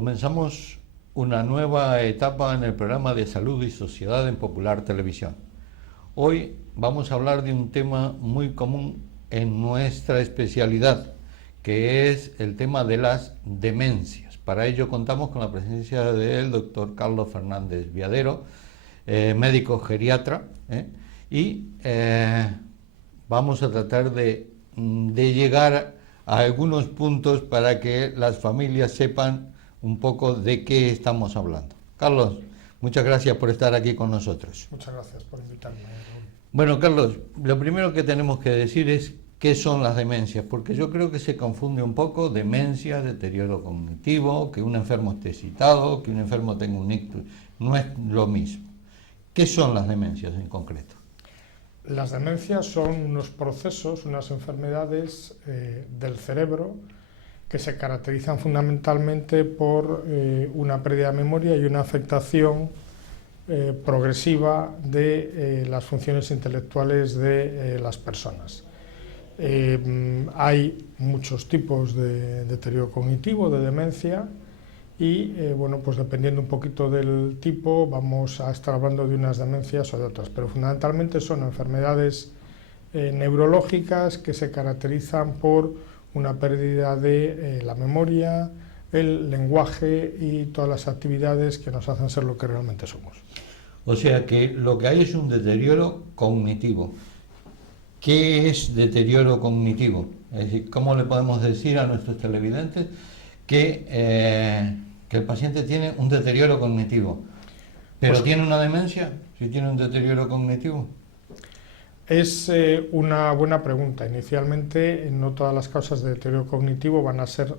Comenzamos una nueva etapa en el programa de Salud y Sociedad en Popular Televisión. Hoy vamos a hablar de un tema muy común en nuestra especialidad, que es el tema de las demencias. Para ello contamos con la presencia del doctor Carlos Fernández Viadero, médico geriatra, y vamos a tratar de llegar a algunos puntos para que las familias sepan un poco de qué estamos hablando. Carlos, muchas gracias por estar aquí con nosotros. Muchas gracias por invitarme. Bueno, Carlos, lo primero que tenemos que decir es qué son las demencias, porque yo creo que se confunde un poco demencia, deterioro cognitivo, que un enfermo esté excitado, que un enfermo tenga un ictus. No es lo mismo. ¿Qué son las demencias en concreto? Las demencias son unos procesos, unas enfermedades del cerebro que se caracterizan fundamentalmente por una pérdida de memoria y una afectación progresiva de las funciones intelectuales de las personas. Hay muchos tipos de deterioro cognitivo, de demencia, y bueno, pues dependiendo un poquito del tipo vamos a estar hablando de unas demencias o de otras, pero fundamentalmente son enfermedades neurológicas que se caracterizan por una pérdida de la memoria, el lenguaje y todas las actividades que nos hacen ser lo que realmente somos. O sea que lo que hay es un deterioro cognitivo. ¿Qué es deterioro cognitivo? Es decir, ¿cómo le podemos decir a nuestros televidentes que el paciente tiene un deterioro cognitivo? ¿Pero pues, tiene una demencia si tiene un deterioro cognitivo? Es una buena pregunta. Inicialmente, no todas las causas de deterioro cognitivo van a ser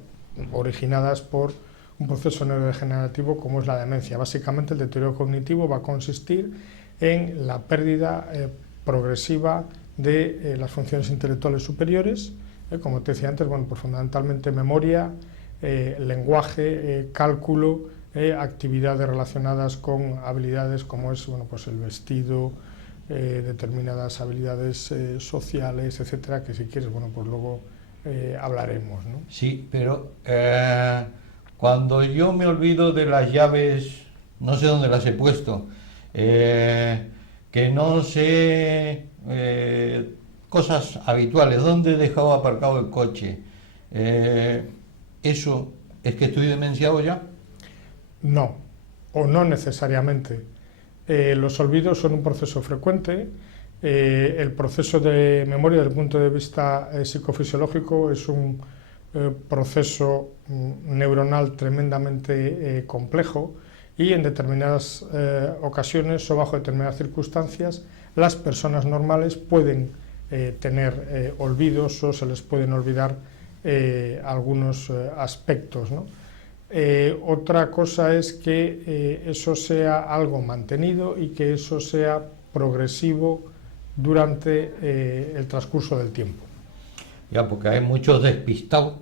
originadas por un proceso neurodegenerativo como es la demencia. Básicamente, el deterioro cognitivo va a consistir en la pérdida progresiva de las funciones intelectuales superiores, como te decía antes, bueno, pues fundamentalmente memoria, lenguaje, cálculo, actividades relacionadas con habilidades como es, bueno, pues el vestido, determinadas habilidades sociales, etcétera, que si quieres, bueno, pues luego hablaremos, ¿no? Sí, pero cuando yo me olvido de las llaves, no sé dónde las he puesto, que no sé, cosas habituales, dónde he dejado aparcado el coche, ¿eso es que estoy demenciado ya? No, o no necesariamente. Los olvidos son un proceso frecuente. El proceso de memoria desde el punto de vista psicofisiológico es un proceso neuronal tremendamente complejo y en determinadas ocasiones o bajo determinadas circunstancias las personas normales pueden tener olvidos o se les pueden olvidar algunos aspectos, ¿no? Otra cosa es que eso sea algo mantenido y que eso sea progresivo durante el transcurso del tiempo. Ya, porque hay muchos despistados,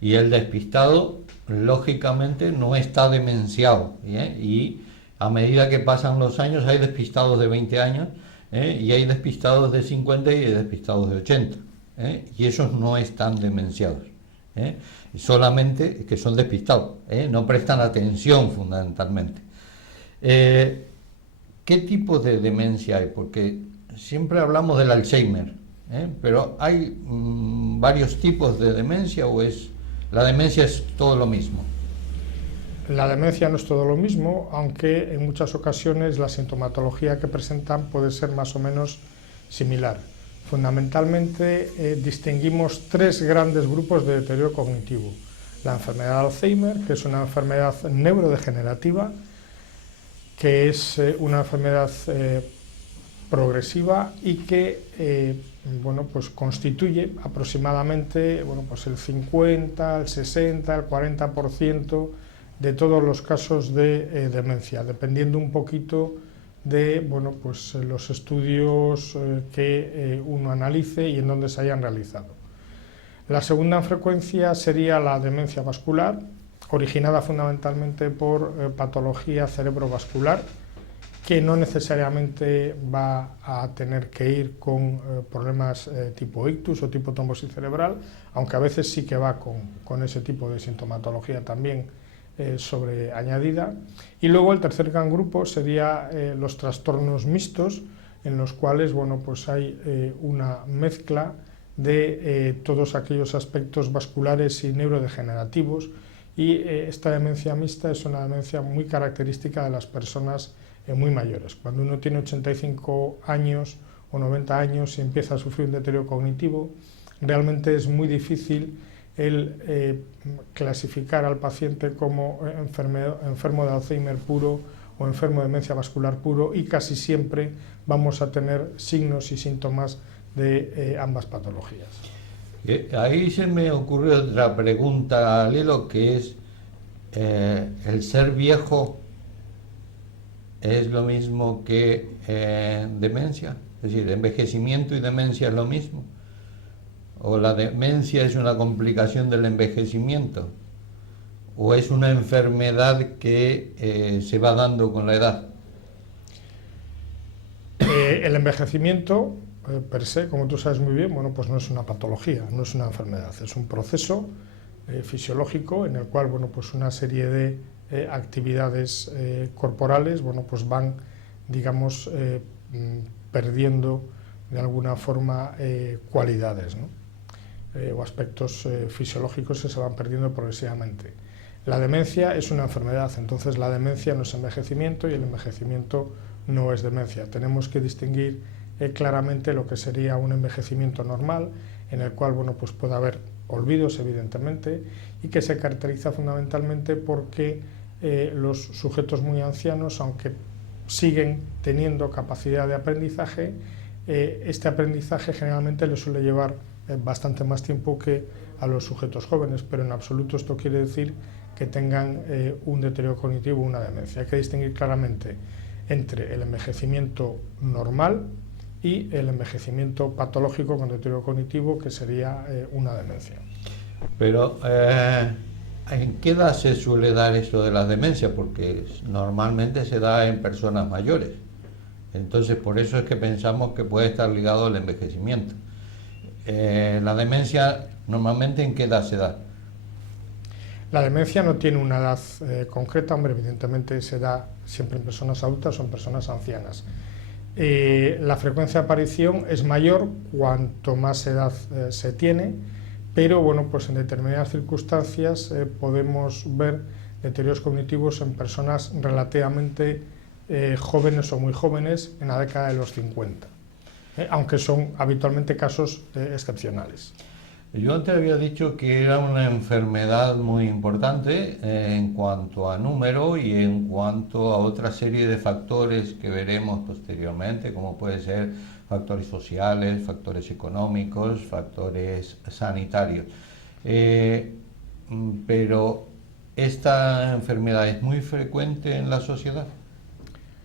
y el despistado lógicamente no está demenciado, y a medida que pasan los años hay despistados de 20 años, y hay despistados de 50 y hay despistados de 80, y esos no están demenciados. Solamente que son despistados, no prestan atención fundamentalmente. ¿Qué tipo de demencia hay? Porque siempre hablamos del Alzheimer, pero ¿hay varios tipos de demencia o la demencia es todo lo mismo? La demencia no es todo lo mismo, aunque en muchas ocasiones la sintomatología que presentan puede ser más o menos similar. Fundamentalmente distinguimos tres grandes grupos de deterioro cognitivo. La enfermedad de Alzheimer, que es una enfermedad neurodegenerativa, que es una enfermedad progresiva y que bueno, pues constituye aproximadamente, bueno, pues el 50, el 60, el 40% de todos los casos de demencia, dependiendo un poquito de, bueno, pues los estudios que uno analice y en donde se hayan realizado. La segunda en frecuencia sería la demencia vascular, originada fundamentalmente por patología cerebrovascular, que no necesariamente va a tener que ir con problemas tipo ictus o tipo trombosis cerebral, aunque a veces sí que va con ese tipo de sintomatología también sobreañadida. Y luego el tercer gran grupo sería los trastornos mixtos, en los cuales bueno, pues hay una mezcla de todos aquellos aspectos vasculares y neurodegenerativos, y esta demencia mixta es una demencia muy característica de las personas muy mayores. Cuando uno tiene 85 años o 90 años y empieza a sufrir un deterioro cognitivo, realmente es muy difícil el clasificar al paciente como enfermo de Alzheimer puro o enfermo de demencia vascular puro, y casi siempre vamos a tener signos y síntomas de ambas patologías. Ahí se me ocurre otra pregunta al hilo, que es, ¿el ser viejo es lo mismo que demencia? Es decir, ¿envejecimiento y demencia es lo mismo? ¿O la demencia es una complicación del envejecimiento? ¿O es una enfermedad que se va dando con la edad? El envejecimiento per se, como tú sabes muy bien, bueno, pues no es una patología, no es una enfermedad, es un proceso fisiológico en el cual bueno, pues una serie de actividades corporales bueno, pues van, digamos, perdiendo de alguna forma cualidades, ¿no? O aspectos fisiológicos que se van perdiendo progresivamente. La demencia es una enfermedad, entonces la demencia no es envejecimiento y el envejecimiento no es demencia. Tenemos que distinguir claramente lo que sería un envejecimiento normal, en el cual bueno, pues puede haber olvidos, evidentemente, y que se caracteriza fundamentalmente porque los sujetos muy ancianos, aunque siguen teniendo capacidad de aprendizaje, este aprendizaje generalmente les suele llevar bastante más tiempo que a los sujetos jóvenes, pero en absoluto esto quiere decir que tengan un deterioro cognitivo o una demencia. Hay que distinguir claramente entre el envejecimiento normal y el envejecimiento patológico con deterioro cognitivo, que sería una demencia. Pero, ¿en qué edad se suele dar esto de la demencia? Porque normalmente se da en personas mayores. Entonces, por eso es que pensamos que puede estar ligado al envejecimiento. La demencia, normalmente, ¿en qué edad se da? La demencia no tiene una edad concreta, hombre, evidentemente se da siempre en personas adultas o en personas ancianas. La frecuencia de aparición es mayor cuanto más edad se tiene, pero bueno, pues en determinadas circunstancias podemos ver deterioros cognitivos en personas relativamente jóvenes o muy jóvenes, en la década de los 50, aunque son habitualmente casos excepcionales. Yo antes había dicho que era una enfermedad muy importante en cuanto a número y en cuanto a otra serie de factores que veremos posteriormente, como puede ser factores sociales, factores económicos, factores sanitarios. Pero esta enfermedad es muy frecuente en la sociedad.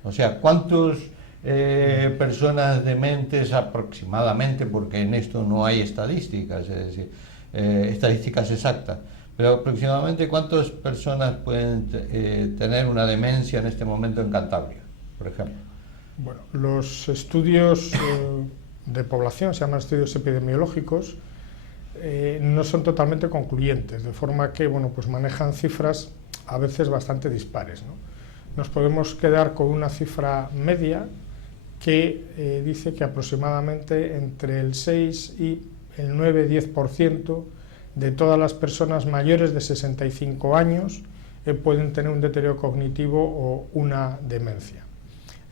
O sea, ¿cuántos personas dementes aproximadamente, porque en esto no hay estadísticas, es decir, estadísticas exactas, pero aproximadamente cuántas personas pueden tener una demencia en este momento en Cantabria, por ejemplo? Bueno, los estudios de población, se llaman estudios epidemiológicos, no son totalmente concluyentes, de forma que bueno, pues manejan cifras a veces bastante dispares, ¿no? Nos podemos quedar con una cifra media que dice que aproximadamente entre el 6 y el 9-10% de todas las personas mayores de 65 años pueden tener un deterioro cognitivo o una demencia.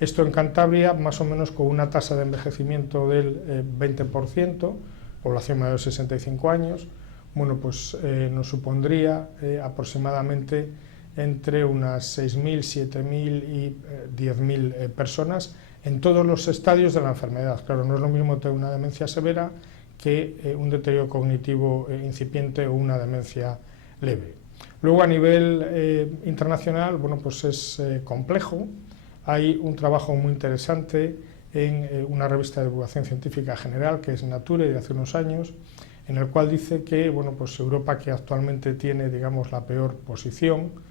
Esto en Cantabria, más o menos con una tasa de envejecimiento del 20%, población mayor de 65 años, bueno, pues nos supondría aproximadamente entre unas 6.000, 7.000 y 10.000 personas en todos los estadios de la enfermedad. Claro, no es lo mismo tener una demencia severa que un deterioro cognitivo incipiente o una demencia leve. Luego, a nivel internacional, bueno, pues es complejo. Hay un trabajo muy interesante en una revista de divulgación científica general, que es Nature, de hace unos años, en el cual dice que bueno, pues Europa, que actualmente tiene, digamos, la peor posición,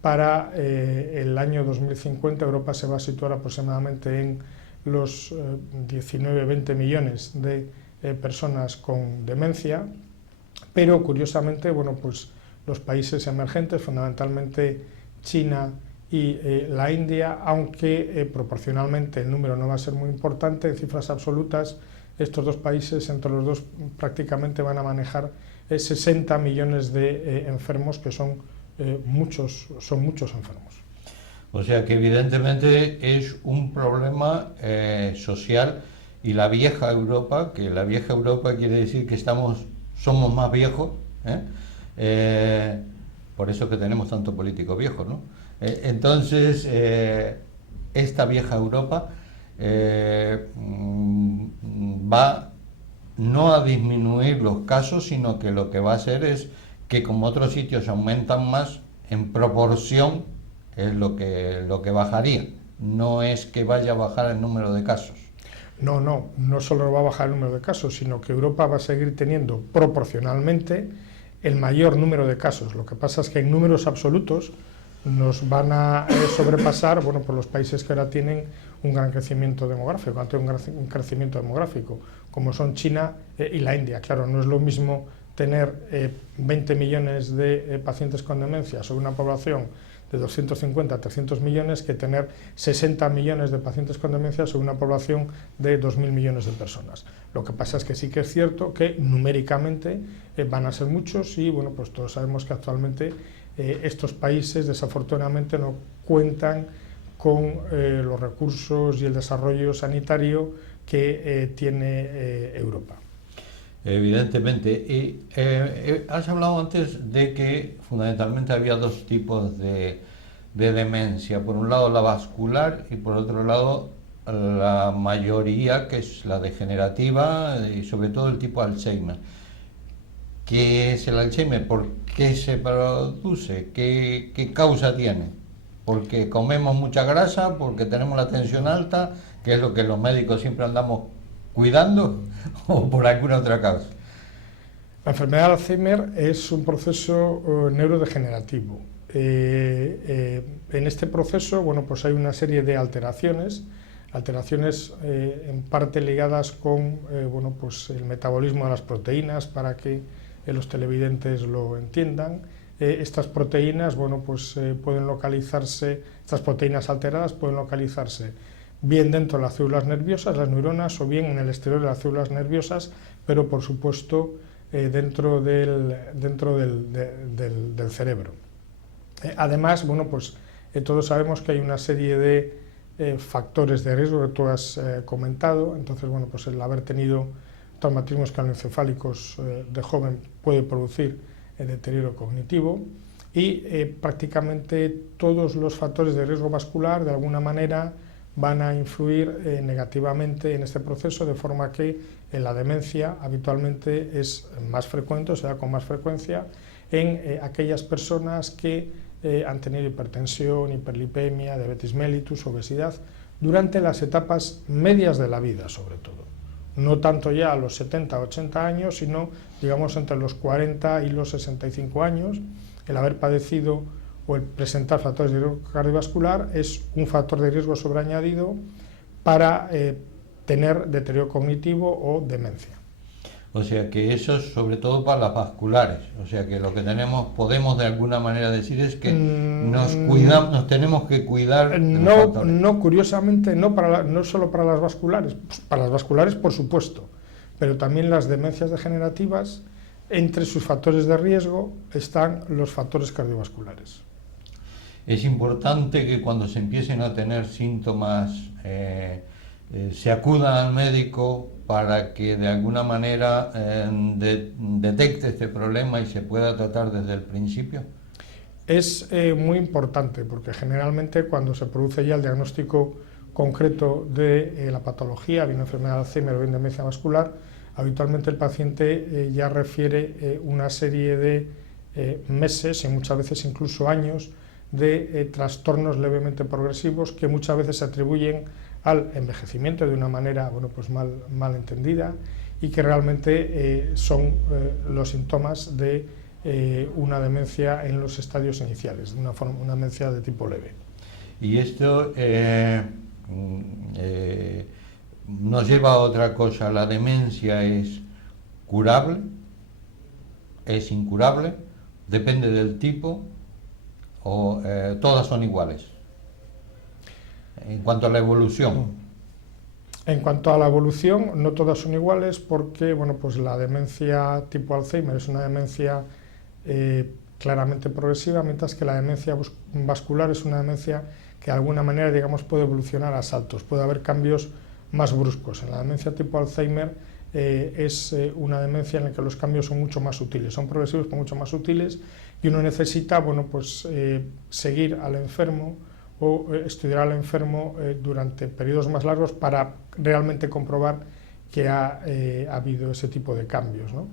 para el año 2050 Europa se va a situar aproximadamente en los 19-20 millones de personas con demencia, pero curiosamente bueno, pues los países emergentes, fundamentalmente China y la India, aunque proporcionalmente el número no va a ser muy importante, en cifras absolutas estos dos países, entre los dos, prácticamente van a manejar 60 millones de enfermos, que son muchos enfermos. O sea que evidentemente es un problema social, y la vieja Europa, que la vieja Europa quiere decir que somos más viejos, por eso que tenemos tanto político viejo, ¿no? Entonces, esta vieja Europa va no a disminuir los casos, sino que lo que va a hacer es que, como otros sitios aumentan más, en proporción es lo que bajaría. No es que vaya a bajar el número de casos. No solo va a bajar el número de casos, sino que Europa va a seguir teniendo proporcionalmente el mayor número de casos. Lo que pasa es que en números absolutos nos van a sobrepasar, por los países que ahora tienen un gran crecimiento demográfico, un crecimiento demográfico, como son China y la India. Claro, no es lo mismo tener 20 millones de pacientes con demencia sobre una población de 250 a 300 millones que tener 60 millones de pacientes con demencia sobre una población de 2.000 millones de personas. Lo que pasa es que sí que es cierto que numéricamente van a ser muchos, y pues todos sabemos que actualmente estos países desafortunadamente no cuentan con los recursos y el desarrollo sanitario que tiene Europa. Evidentemente. Y has hablado antes de que fundamentalmente había dos tipos de demencia. Por un lado la vascular y por otro lado la mayoría, que es la degenerativa, y sobre todo el tipo Alzheimer. ¿Qué es el Alzheimer? ¿Por qué se produce? ¿Qué causa tiene? ¿Porque comemos mucha grasa? ¿Porque tenemos la tensión alta? ¿Que es lo que los médicos siempre andamos cuidando? ¿O por alguna otra causa? La enfermedad de Alzheimer es un proceso neurodegenerativo. En este proceso, pues hay una serie de alteraciones en parte ligadas con el metabolismo de las proteínas, para que los televidentes lo entiendan. Estas proteínas, pueden localizarse, estas proteínas alteradas pueden localizarse bien dentro de las células nerviosas, las neuronas, o bien en el exterior de las células nerviosas, pero por supuesto dentro del cerebro. Además, todos sabemos que hay una serie de factores de riesgo que tú has comentado. Entonces, el haber tenido traumatismos craneoencefálicos de joven puede producir deterioro cognitivo, y prácticamente todos los factores de riesgo vascular de alguna manera van a influir negativamente en este proceso, de forma que la demencia habitualmente es más frecuente, o sea, con más frecuencia, en aquellas personas que han tenido hipertensión, hiperlipemia, diabetes mellitus, obesidad, durante las etapas medias de la vida, sobre todo. No tanto ya a los 70 o 80 años, sino, digamos, entre los 40 y los 65 años. El haber padecido o el presentar factores de riesgo cardiovascular es un factor de riesgo sobreañadido para tener deterioro cognitivo o demencia. O sea que eso es sobre todo para las vasculares. O sea que lo que podemos de alguna manera decir es que nos tenemos que cuidar de los factores. No, curiosamente no solo para las vasculares. Para las vasculares, por supuesto, pero también las demencias degenerativas, entre sus factores de riesgo están los factores cardiovasculares. Es importante que cuando se empiecen a tener síntomas se acuda al médico para que de alguna manera detecte este problema y se pueda tratar desde el principio. Es muy importante, porque generalmente cuando se produce ya el diagnóstico concreto de la patología, bien enfermedad de Alzheimer o bien demencia vascular, habitualmente el paciente ya refiere una serie de meses y muchas veces incluso años de trastornos levemente progresivos, que muchas veces se atribuyen al envejecimiento de una manera mal entendida, y que realmente son los síntomas de una demencia en los estadios iniciales, una demencia de tipo leve. Y esto nos lleva a otra cosa. ¿La demencia es curable? ¿Es incurable? ¿Depende del tipo o todas son iguales? En cuanto a la evolución. En cuanto a la evolución, no todas son iguales porque bueno, pues la demencia tipo Alzheimer es una demencia claramente progresiva, mientras que la demencia vascular es una demencia que de alguna manera, digamos, puede evolucionar a saltos, puede haber cambios más bruscos. En la demencia tipo Alzheimer es una demencia en la que los cambios son mucho más sutiles, son progresivos pero mucho más sutiles, y uno necesita, bueno, pues seguir al enfermo o estudiar al enfermo durante periodos más largos para realmente comprobar que ha habido ese tipo de cambios, ¿no?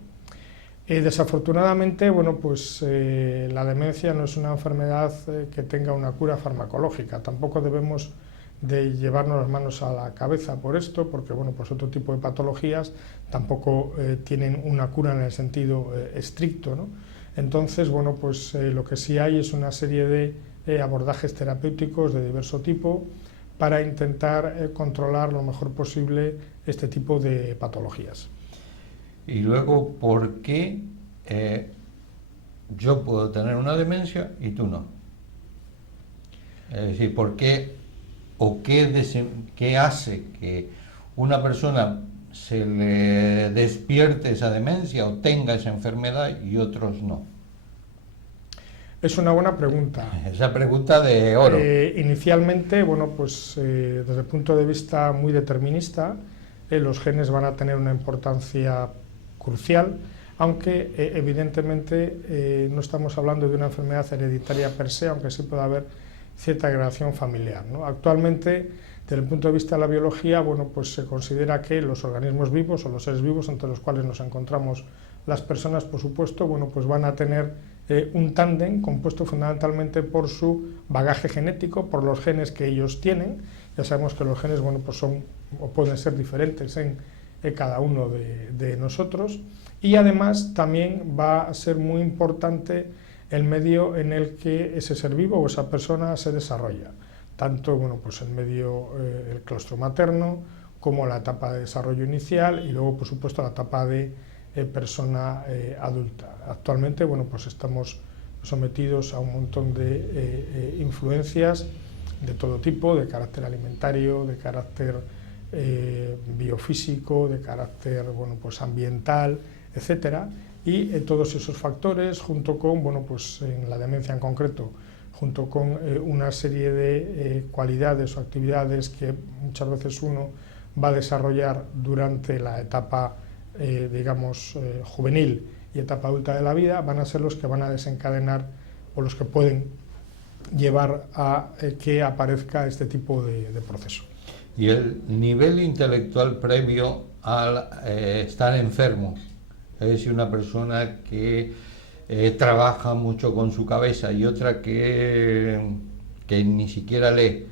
Desafortunadamente, bueno, pues la demencia no es una enfermedad que tenga una cura farmacológica. Tampoco debemos de llevarnos las manos a la cabeza por esto, porque bueno, pues otro tipo de patologías tampoco tienen una cura en el sentido estricto, ¿no? Entonces, bueno, pues lo que sí hay es una serie de abordajes terapéuticos de diverso tipo para intentar controlar lo mejor posible este tipo de patologías. Y luego, ¿por qué yo puedo tener una demencia y tú no? Es decir, ¿por qué o qué hace que una persona se le despierte esa demencia o tenga esa enfermedad y otros no? Es una buena pregunta. Esa pregunta de oro. Inicialmente, bueno, pues desde el punto de vista muy determinista, los genes van a tener una importancia crucial, aunque evidentemente no estamos hablando de una enfermedad hereditaria per se, aunque sí puede haber cierta gradación familiar, ¿no? Actualmente, desde el punto de vista de la biología, bueno, pues se considera que los organismos vivos o los seres vivos entre los cuales nos encontramos las personas, por supuesto, bueno, pues van a tener un tándem compuesto fundamentalmente por su bagaje genético, por los genes que ellos tienen. Ya sabemos que los genes, bueno, pues son o pueden ser diferentes en cada uno de nosotros, y además también va a ser muy importante el medio en el que ese ser vivo o esa persona se desarrolla, tanto bueno, pues el medio, el claustro materno, como la etapa de desarrollo inicial y luego por supuesto la etapa de persona adulta. Actualmente bueno, pues estamos sometidos a un montón de influencias de todo tipo, de carácter alimentario, de carácter biofísico, de carácter bueno, pues ambiental, etcétera, y todos esos factores, junto con, bueno, pues en la demencia en concreto, junto con una serie de cualidades o actividades que muchas veces uno va a desarrollar durante la etapa, digamos, juvenil y etapa adulta de la vida, van a ser los que van a desencadenar o los que pueden llevar a que aparezca este tipo de proceso. Y el nivel intelectual previo al estar enfermo, es decir, una persona que trabaja mucho con su cabeza y otra que ni siquiera lee,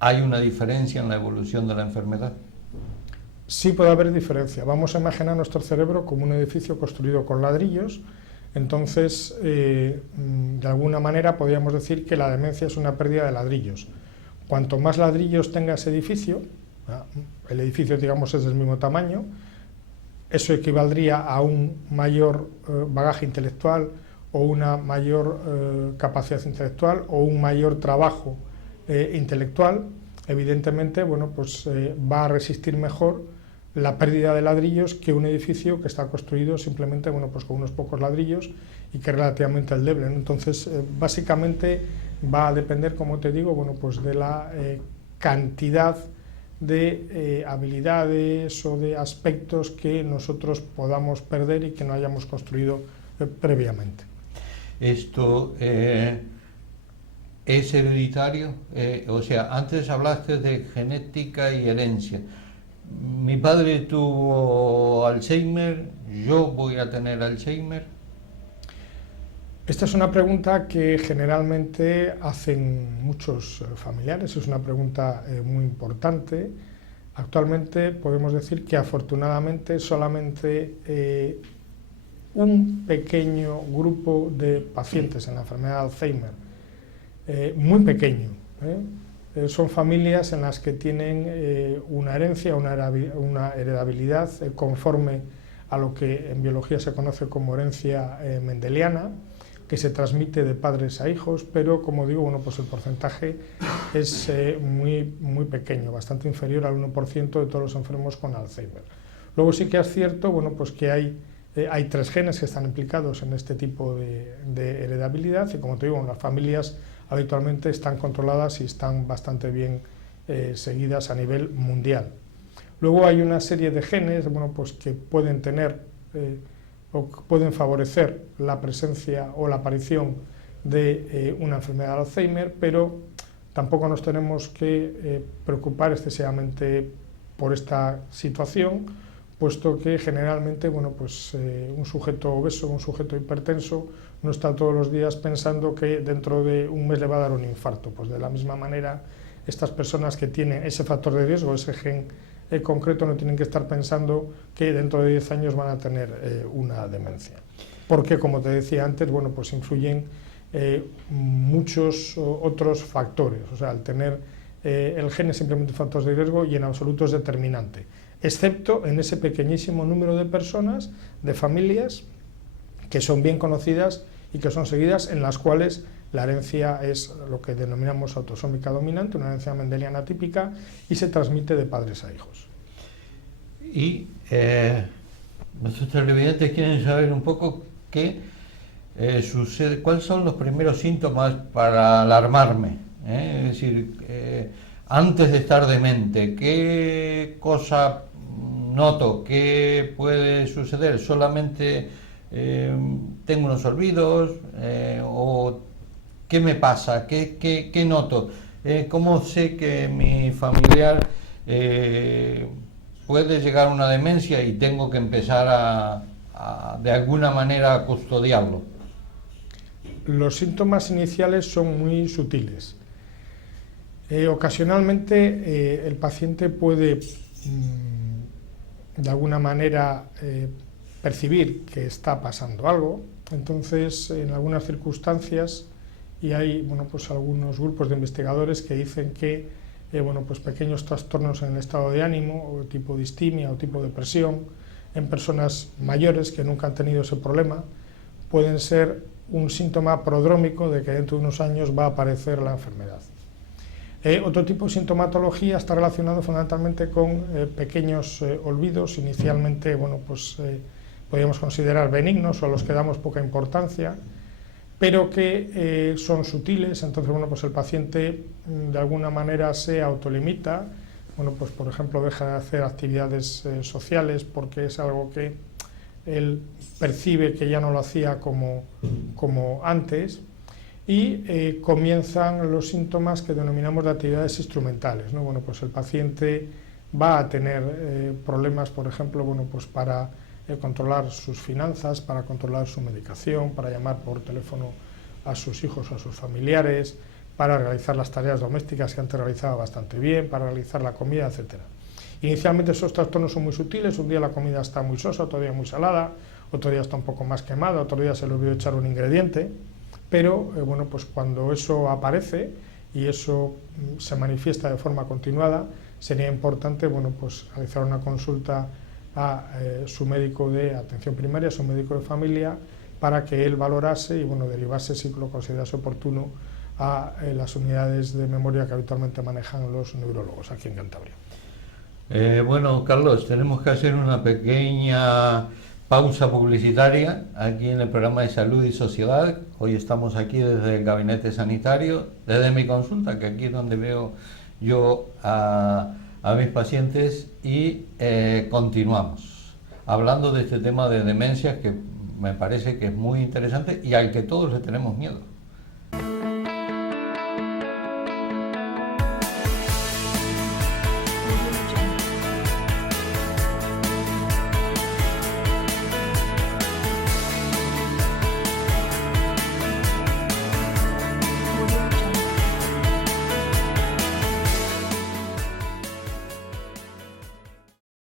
¿hay una diferencia en la evolución de la enfermedad? Sí puede haber diferencia. Vamos a imaginar nuestro cerebro como un edificio construido con ladrillos. Entonces, de alguna manera podríamos decir que la demencia es una pérdida de ladrillos. Cuanto más ladrillos tenga ese edificio, el edificio digamos es del mismo tamaño, eso equivaldría a un mayor bagaje intelectual o una mayor capacidad intelectual o un mayor trabajo intelectual. Evidentemente, bueno, pues va a resistir mejor la pérdida de ladrillos que un edificio que está construido simplemente, bueno, pues con unos pocos ladrillos y que es relativamente endeble, ¿no? Entonces, básicamente va a depender, como te digo, bueno, pues de la cantidad de habilidades o de aspectos que nosotros podamos perder y que no hayamos construido previamente. Esto es hereditario, o sea, antes hablaste de genética y herencia. Mi padre tuvo Alzheimer, yo voy a tener Alzheimer. Esta es una pregunta que generalmente hacen muchos familiares, es una pregunta muy importante. Actualmente podemos decir que afortunadamente solamente un pequeño grupo de pacientes en la enfermedad de Alzheimer, muy pequeño, son familias en las que tienen una herencia, una heredabilidad conforme a lo que en biología se conoce como herencia mendeliana, que se transmite de padres a hijos, pero como digo, bueno, pues el porcentaje es muy pequeño, bastante inferior al 1% de todos los enfermos con Alzheimer. Luego sí que es cierto, bueno, pues que hay 3 genes que están implicados en este tipo de heredabilidad y, como te digo, las familias habitualmente están controladas y están bastante bien seguidas a nivel mundial. Luego hay una serie de genes, bueno, pues que pueden tener o pueden favorecer la presencia o la aparición de una enfermedad de Alzheimer, pero tampoco nos tenemos que preocupar excesivamente por esta situación, puesto que generalmente, bueno, pues, un sujeto obeso, un sujeto hipertenso, no está todos los días pensando que dentro de un mes le va a dar un infarto. Pues de la misma manera, estas personas que tienen ese factor de riesgo, ese gen concreto, no tienen que estar pensando que dentro de 10 años van a tener una demencia. Porque, como te decía antes, bueno, pues influyen muchos otros factores. O sea, al tener el gen es simplemente un factor de riesgo y en absoluto es determinante, excepto en ese pequeñísimo número de personas, de familias, que son bien conocidas y que son seguidas, en las cuales la herencia es lo que denominamos autosómica dominante, una herencia mendeliana típica, y se transmite de padres a hijos. Y nuestros televidentes quieren saber un poco qué sucede, cuáles son los primeros síntomas para alarmarme, es decir, antes de estar demente, qué cosa noto, qué puede suceder, solamente tengo unos olvidos o qué me pasa, qué noto, cómo sé que mi familiar puede llegar a una demencia y tengo que empezar a de alguna manera a custodiarlo. Los síntomas iniciales son muy sutiles. Ocasionalmente el paciente puede de alguna manera percibir que está pasando algo. Entonces, en algunas circunstancias, y hay, bueno, pues algunos grupos de investigadores que dicen que bueno, pues pequeños trastornos en el estado de ánimo, o tipo distimia o tipo depresión, en personas mayores que nunca han tenido ese problema, pueden ser un síntoma prodrómico de que dentro de unos años va a aparecer la enfermedad. Otro tipo de sintomatología está relacionado fundamentalmente con pequeños olvidos, inicialmente, bueno, pues podríamos considerar benignos o a los que damos poca importancia, pero que son sutiles. Entonces, bueno, pues el paciente de alguna manera se autolimita, bueno, pues por ejemplo deja de hacer actividades sociales porque es algo que él percibe que ya no lo hacía como antes, y comienzan los síntomas que denominamos de actividades instrumentales, ¿no? Bueno, pues el paciente va a tener problemas, por ejemplo, bueno, pues para controlar sus finanzas, para controlar su medicación, para llamar por teléfono a sus hijos o a sus familiares, para realizar las tareas domésticas que antes realizaba bastante bien, para realizar la comida, etc. Inicialmente esos trastornos son muy sutiles, un día la comida está muy sosa, otro día muy salada, otro día está un poco más quemada, otro día se le olvidó echar un ingrediente, pero bueno, pues cuando eso aparece y eso se manifiesta de forma continuada, sería importante, bueno, pues realizar una consulta a su médico de atención primaria, a su médico de familia, para que él valorase y, bueno, derivase, si lo considerase oportuno, a las unidades de memoria que habitualmente manejan los neurólogos aquí en Cantabria. Bueno, Carlos, tenemos que hacer una pequeña pausa publicitaria aquí en el programa de Salud y Sociedad. Hoy estamos aquí desde el gabinete sanitario, desde mi consulta, que aquí es donde veo yo a mis pacientes, y continuamos hablando de este tema de demencias que me parece que es muy interesante y al que todos le tenemos miedo.